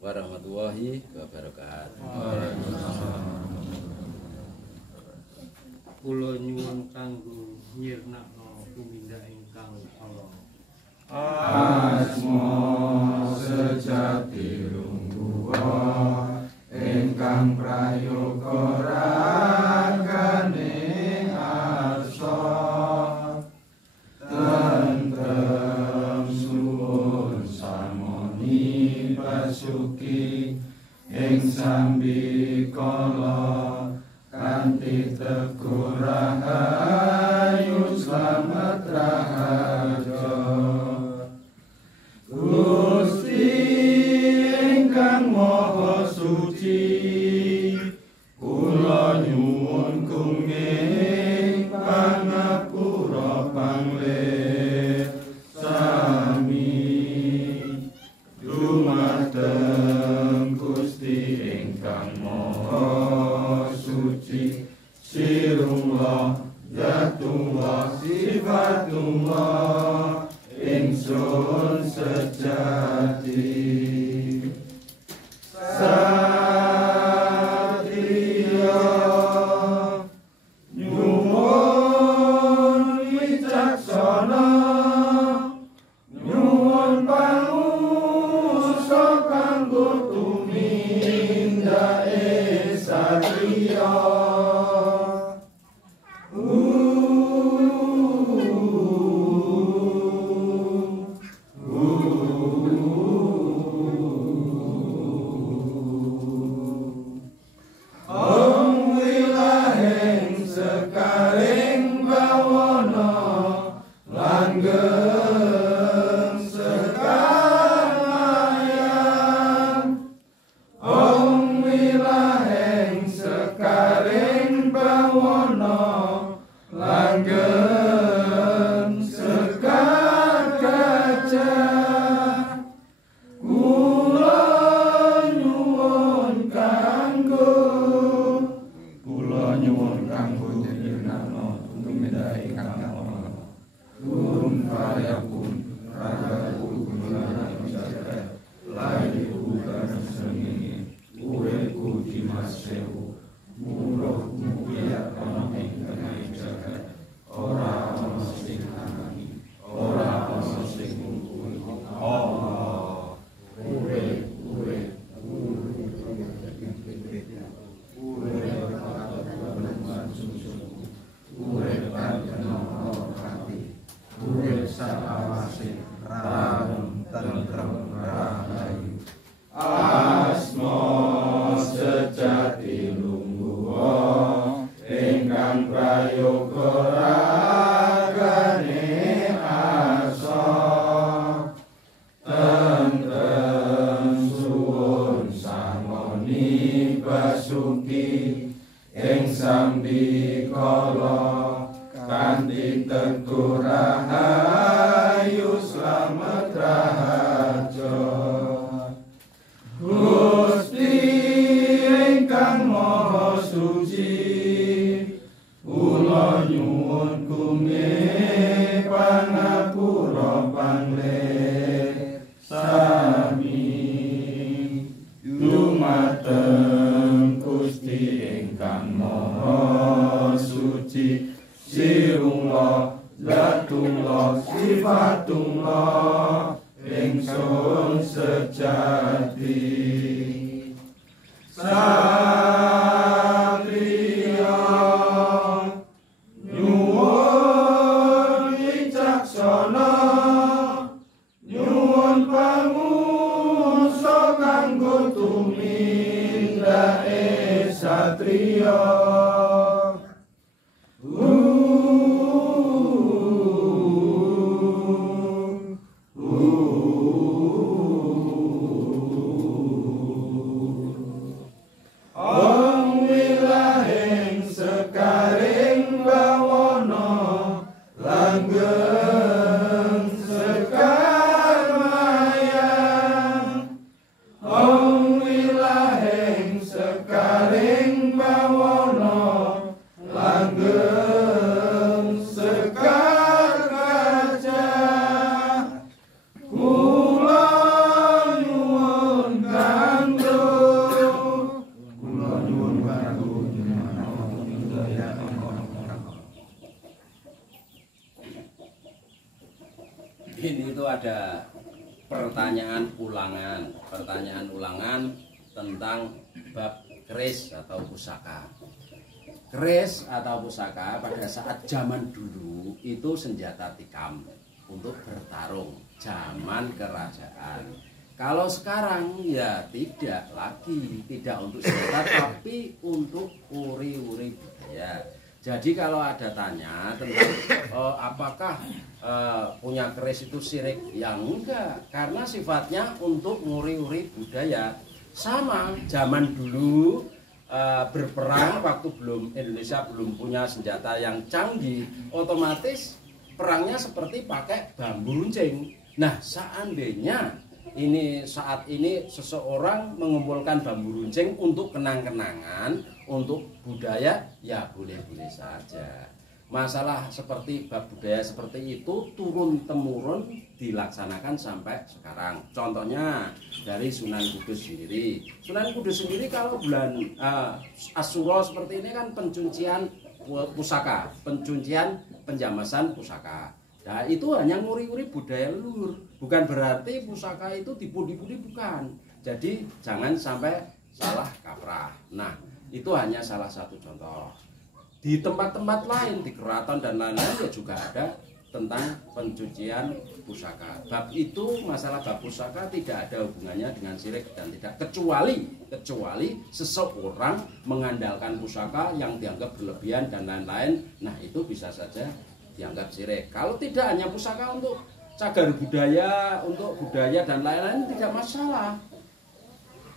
warahmatullahi wabarakatuh. Kula nyuwun kanggo nyirnakno tumindak ingkang Allah. Asma sejati lungguh ingkang prayoga ragane arsa tentrem suwun samoni basuki ing sambikala kanthi teguh rahayu slamet raharja. Gusti ingkang maha suci, kula nyuwun kuming pangapura panglir sami dumateng Gusti ingkang maha suci, sirullah zatullah sifatullah ingsun sejati. Satria nyuwun wicaksana, nyuwun pangusa kanggo tumindake satria. Sekaring bawana langgeng sekamayan, Om wilaheng sekaring bawana langgeng sekagajah. Kula nyuwun kanggo tumindake ingkang Allah. Kun fayakun ragaku guna jagat layu kana sengenge uripku dimasehu mulo mugia ana ing tengahing jagat ora ana sing anani ora ana sing ngungkuli Allah. Urip sawase ram tentrem rahayu. Asma sejati lungguh ingkang prayoga ragane arsa tentrem suwun samoni basuki ing sambikala kanthi teguh rahayu slamet raharja. Gusti ingkang maha suci, kula nyuwun kuming pangapura panglir sami dumateng Gusti ingkang maha suci, sirullah zatullah sifatullah ingsun sejati. Satria nyuwun wicaksana, nyuwun pangusa kanggo tumindake satria. Sekaring bawana langgeng sekamayan, Om wilaheng sekaring bawana ada pertanyaan ulangan tentang bab keris atau pusaka. Keris atau pusaka pada saat zaman dulu itu senjata tikam untuk bertarung, zaman kerajaan. Kalau sekarang ya tidak lagi, tidak untuk senjata tapi untuk uri-uri budaya. Jadi kalau ada tanya tentang apakah punya keris itu syirik, ya enggak, karena sifatnya untuk nguri-uri budaya. Sama zaman dulu berperang waktu Indonesia belum punya senjata yang canggih, otomatis perangnya seperti pakai bambu runcing. Nah, seandainya saat ini seseorang mengumpulkan bambu runcing untuk kenang-kenangan, untuk budaya, ya boleh-boleh saja. Masalah seperti bab budaya seperti itu turun-temurun dilaksanakan sampai sekarang. Contohnya dari Sunan Kudus sendiri. Sunan Kudus sendiri kalau bulan Asyura seperti ini kan pencucian pusaka, pencucian penjamasan pusaka. Nah, itu hanya nguri-nguri budaya leluhur, bukan berarti pusaka itu dipudi-pudi, bukan. Jadi jangan sampai salah kaprah. Nah, itu hanya salah satu contoh. Di tempat-tempat lain, di keraton dan lain-lain ya juga ada tentang pencucian pusaka. Bab itu, masalah bab pusaka tidak ada hubungannya dengan syirik dan tidak, kecuali seseorang mengandalkan pusaka yang dianggap berlebihan dan lain-lain. Nah, itu bisa saja dianggap syirik. Kalau tidak, hanya pusaka untuk cagar budaya, untuk budaya dan lain-lain, tidak masalah.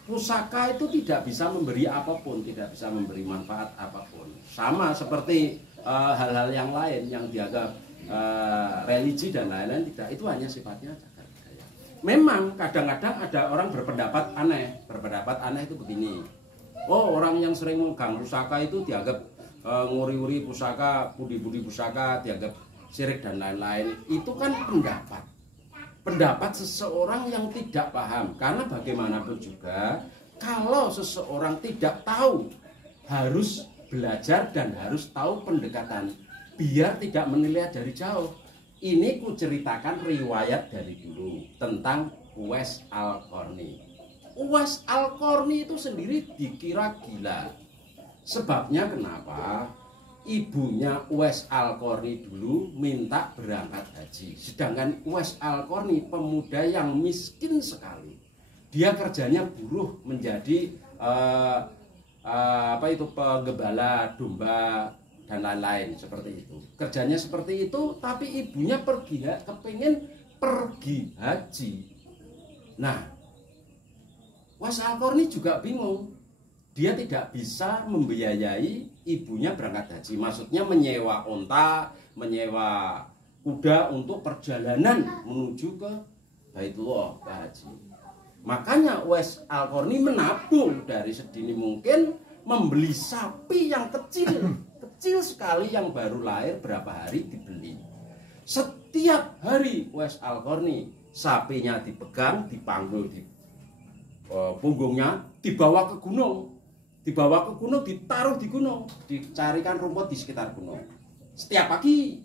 Pusaka itu tidak bisa memberi apapun, tidak bisa memberi manfaat apapun. Sama seperti hal-hal yang lain yang dianggap religi dan lain-lain, tidak, itu hanya sifatnya cagar budaya. Memang kadang-kadang ada orang berpendapat aneh itu begini. Oh, orang yang sering megang pusaka itu dianggap nguri-nguri pusaka, budi-budi pusaka, dianggap syirik dan lain-lain. Itu kan pendapat seseorang yang tidak paham. Karena bagaimanapun juga, kalau seseorang tidak tahu, harus belajar dan harus tahu pendekatan, biar tidak menilai dari jauh. Ini ku ceritakan riwayat dari dulu tentang Uwais Al-Qarni. Uwais Al-Qarni itu sendiri dikira gila. Sebabnya kenapa? Ibunya Uwais Al-Qarni dulu minta berangkat haji. Sedangkan Uwais Al-Qarni pemuda yang miskin sekali. Dia kerjanya buruh menjadi penggembala domba dan lain-lain seperti itu. Kerjanya seperti itu, tapi ibunya kepingin pergi haji. Nah, Uwais Al-Qarni juga bingung. Dia tidak bisa membiayai ibunya berangkat haji. Maksudnya menyewa onta, menyewa kuda untuk perjalanan menuju ke Baitullah, ke haji. Makanya Uwais Al-Qarni menabung dari sedini mungkin, membeli sapi yang kecil sekali yang baru lahir berapa hari dibeli. Setiap hari Uwais Al-Qarni sapinya dipegang, dipanggul di punggungnya, dibawa ke gunung. Ditaruh di gunung, dicarikan rumput di sekitar gunung. Setiap pagi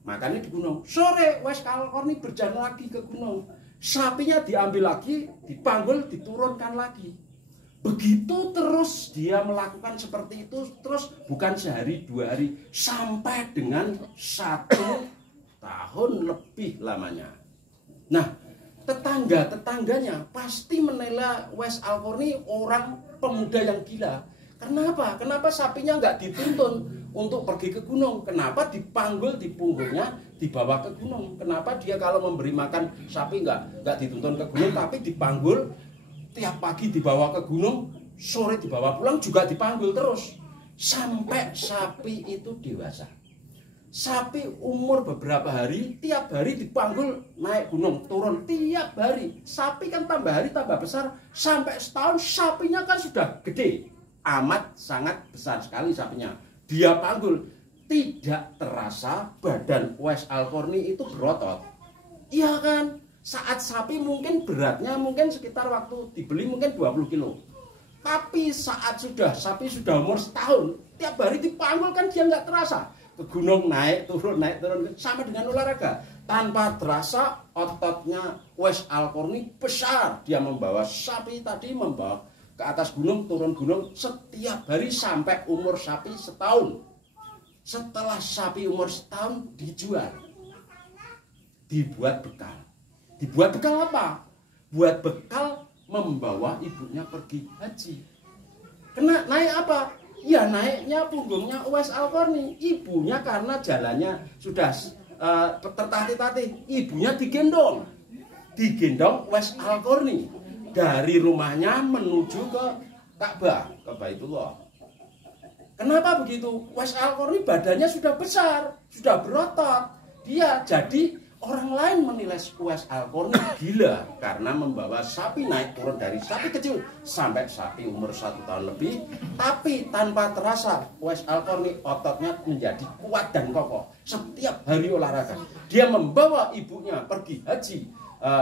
makannya di gunung. Sore Uwais Al-Qarni berjalan lagi ke gunung. Sapinya diambil lagi, dipanggul, diturunkan lagi. Begitu terus dia melakukan seperti itu, terus bukan sehari dua hari, sampai dengan 1 tahun lebih lamanya. Nah, tetangganya pasti menilai Uwais Al-Qarni orang pemuda yang gila. Kenapa? Kenapa sapinya nggak dituntun untuk pergi ke gunung? Kenapa dipanggul di punggungnya, dibawa ke gunung? Kenapa dia kalau memberi makan sapi nggak dituntun ke gunung, tapi dipanggul tiap pagi dibawa ke gunung, sore dibawa pulang juga dipanggul terus sampai sapi itu dewasa. Sapi umur beberapa hari, tiap hari dipanggul naik gunung, turun tiap hari. Sapi kan tambah hari tambah besar, sampai setahun sapinya kan sudah gede, amat sangat besar sekali sapinya. Dia panggul, tidak terasa badan Uwais Al-Qarni itu berotot. Iya kan? Saat sapi mungkin beratnya mungkin sekitar waktu dibeli mungkin 20 kilo. Tapi saat sapi sudah umur setahun, tiap hari dipanggul kan dia nggak terasa. Ke gunung naik turun, sama dengan olahraga. tanpa terasa ototnya Uwais Al-Qarni besar. Dia membawa sapi tadi, membawa ke atas gunung, turun gunung setiap hari sampai umur sapi setahun. Setelah sapi umur setahun dijual, dibuat bekal. Dibuat bekal apa? Buat bekal membawa ibunya pergi haji. Kena naik apa? Ya naiknya punggungnya Uwais Al-Qarni. Ibunya karena jalannya sudah tertatih-tatih, ibunya digendong Uwais Al-Qarni dari rumahnya menuju ke Ka'bah, ke Baitullah. Kenapa begitu? Uwais Al-Qarni badannya sudah besar, sudah berotot. Dia jadi orang lain menilai Uwais Al-Qarni gila karena membawa sapi naik turun dari sapi kecil sampai sapi umur 1 tahun lebih, tapi tanpa terasa Uwais Al-Qarni ototnya menjadi kuat dan kokoh. Setiap hari olahraga, dia membawa ibunya pergi haji,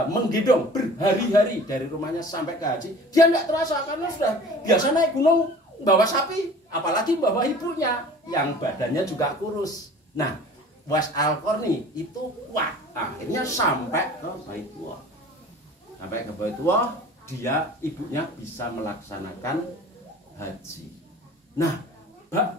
menggendong berhari-hari dari rumahnya sampai ke haji. Dia tidak terasa karena sudah biasa naik gunung bawa sapi, apalagi bawa ibunya yang badannya juga kurus. Nah, Uwais Al-Qarni itu kuat, akhirnya sampai ke Baitullah. Sampai ke Baitullah, ibunya bisa melaksanakan haji. Nah,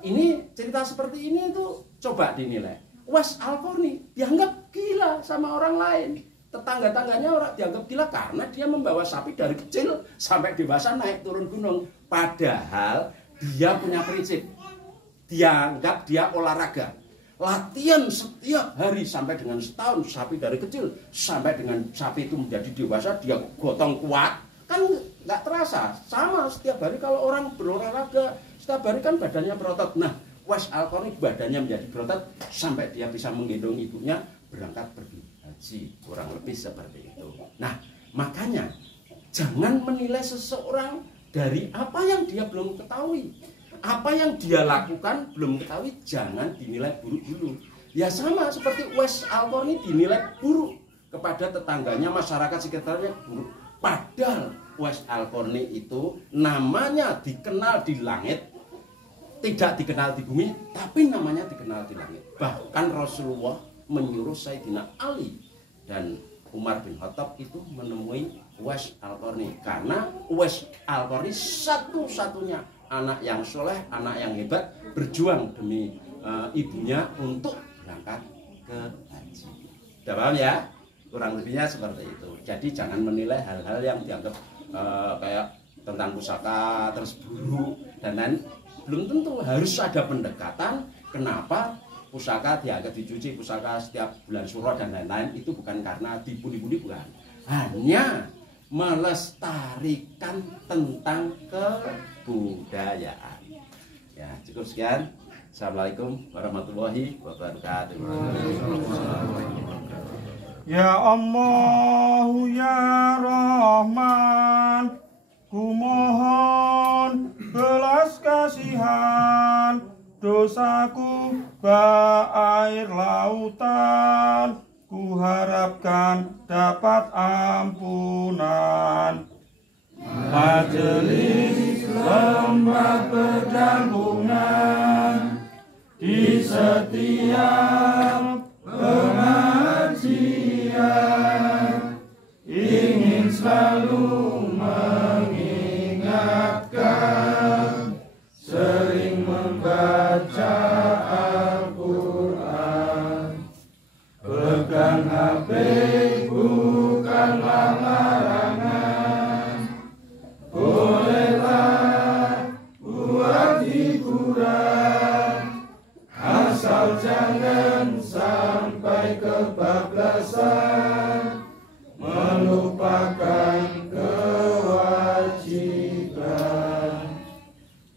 ini cerita seperti ini itu coba dinilai. Uwais Al-Qarni dianggap gila sama orang lain. Tetangga-tangganya orang dianggap gila karena dia membawa sapi dari kecil sampai dewasa naik turun gunung. Padahal dia punya prinsip. Dianggap dia olahraga. Latihan setiap hari sampai dengan setahun, sapi dari kecil sampai dengan sapi itu menjadi dewasa, dia gotong kuat, kan nggak terasa. Sama setiap hari kalau orang berolahraga, setiap hari kan badannya berotot. Nah, Uwais Al-Qarni badannya menjadi berotot sampai dia bisa menggendong ibunya berangkat pergi haji, kurang lebih seperti itu. Nah, makanya jangan menilai seseorang dari apa yang dia belum ketahui. Apa yang dia lakukan belum ketahui, jangan dinilai buruk dulu. Ya sama seperti Uwais Al-Qarni dinilai buruk kepada tetangganya, masyarakat sekitarnya buruk. Padahal Uwais Al-Qarni itu namanya dikenal di langit, tidak dikenal di bumi, tapi namanya dikenal di langit. Bahkan Rasulullah menyuruh Sayyidina Ali dan Umar bin Khattab itu menemui Uwais Al-Qarni, karena Uwais Al-Qarni satu-satunya anak yang soleh, anak yang hebat, berjuang demi ibunya untuk berangkat ke haji. Sudah paham ya? Kurang lebihnya seperti itu. Jadi jangan menilai hal-hal yang dianggap kayak tentang pusaka terus buruk dan lain. Belum tentu, harus ada pendekatan. Kenapa pusaka dianggap dicuci, pusaka setiap bulan Suro dan lain-lain, itu bukan karena dibuli-buli, bukan. Hanya melestarikan tentang kebudayaan. Ya, cukup sekian. Assalamualaikum warahmatullahi wabarakatuh. Ya Allah ya Rahman, kumohon belas kasihan, dosaku ba air lautan, kuharapkan dapat ampunan. Majelis lembah penanggungan di setiap pengajian ingin selalu mengingatkan, sering membaca Al-Quran. Pegang HP bukanlah larangan, bolehlah buat hiburan, asal jangan sampai kebablasan, melupakan kewajiban.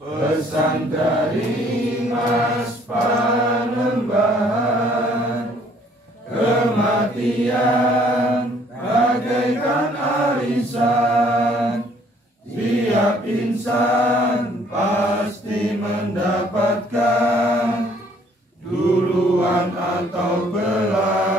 Pesan dari Mas Panembahan, kematian bagaikan arisan, tiap insan pasti mendapatkan, duluan atau belakangan.